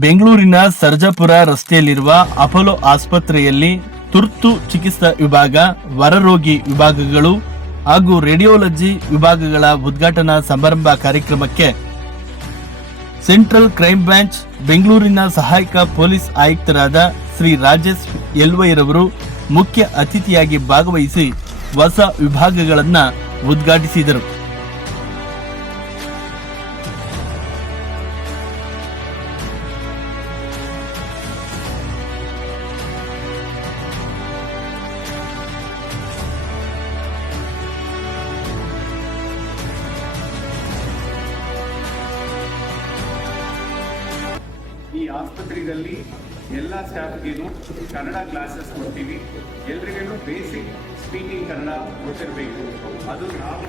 ಬೆಂಗಳೂರಿನ ಸರ್ಜಾಪುರ ರಸ್ತೆಯಲ್ಲಿರುವ ಅಪೋಲೋ ಆಸ್ಪತ್ರೆಯಲ್ಲಿ ತುರ್ತು ಚಿಕಿತ್ಸಾ ವಿಭಾಗ, ಹೊರರೋಗಿ ವಿಭಾಗಗಳು ಹಾಗೂ ರೇಡಿಯಾಲಜಿ ವಿಭಾಗಗಳ ಉದ್ಘಾಟನಾ ಸಮಾರಂಭ ಕಾರ್ಯಕ್ರಮಕ್ಕೆ ಸೆಂಟ್ರಲ್ ಕ್ರೈಮ್ ಬ್ರಾಂಚ್ ಬೆಂಗಳೂರಿನ ಸಹಾಯಕ ಪೊಲೀಸ್ ಆಯುಕ್ತರಾದ ಶ್ರೀ ರಾಜೇಶ್ ಎಲ್ವೈರವರು ಮುಖ್ಯ ಅತಿಥಿಯಾಗಿ ಭಾಗವಹಿಸಿ ಹೊಸ ವಿಭಾಗಗಳನ್ನು ಉದ್ಘಾಟಿಸಿದರು. ಈ ಆಸ್ಪತ್ರೆಯಲ್ಲಿ ಎಲ್ಲ ಸ್ಟಾಫ್ಗೂ ಕನ್ನಡ ಕ್ಲಾಸಸ್ ಕೊಡ್ತೀವಿ. ಎಲ್ರಿಗೂ ಬೇಸಿಕ್ ಸ್ಪೀಕಿಂಗ್ ಕನ್ನಡ ಗೊತ್ತಿರಬೇಕು. ಅದು ನಾವು